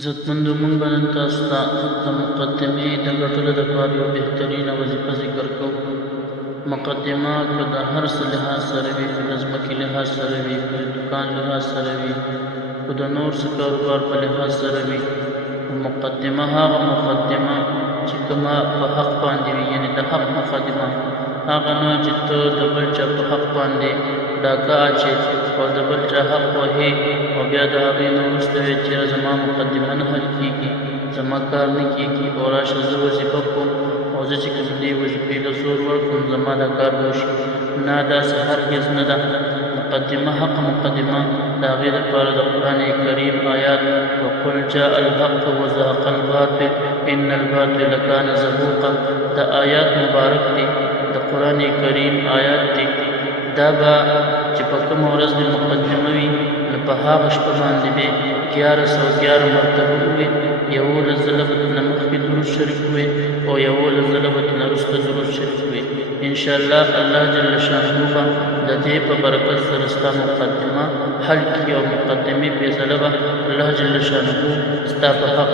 عزتمندو مونږ به نن تاسو ته د مقدمې د ګټلو دپاره یو بهترینه وظیفه ذکر کوو. مقدمه که د هر څه لحاظ سره وي، که د ځمکې لحاظ سره وي، که د دوکان لحاظ سره وي، که د نور څه کاروبار په لحاظ سره وي، مقدمه هغه مقدمه چې کومه په حق باندې وي، یعنې د حق مقدمه هغه نه چې ته د بل چا په حق باندې ډاکه اچې او د بل چا حق وهې او بیا د هغې نه وروسته وایې چې زما مقدمه نه حل کېږي، زما کار نه کېږي او راشه زه وظیفه کوم او زه چې کوم دې وظیفې ته زور ورکړم زما دا کار به وشي. نه، داسې هرګز نه ده. مقدمه حق مقدمه د هغې دپاره د قرآن کریم آیات وقل جاء الحق وزهق الباطل ان الباطل کان زهوقا دا آیات مبارک دي، د قرآن کریم آیات دي. دا به چې په کومه ورځ د مقدمه وي نو په هغه شپه باندې به 1111 مرتبه ووایي، 11 ځله به ترنه مخکې درود شریف ووایي او 11 ځله به ترنه وروسته درود شریف ووایي. انشاءالله الله جل شانه به د دې په برکت سره ستا مقدمه حل کړي او مقدمې فیصله به الله جل شانه ستا په حق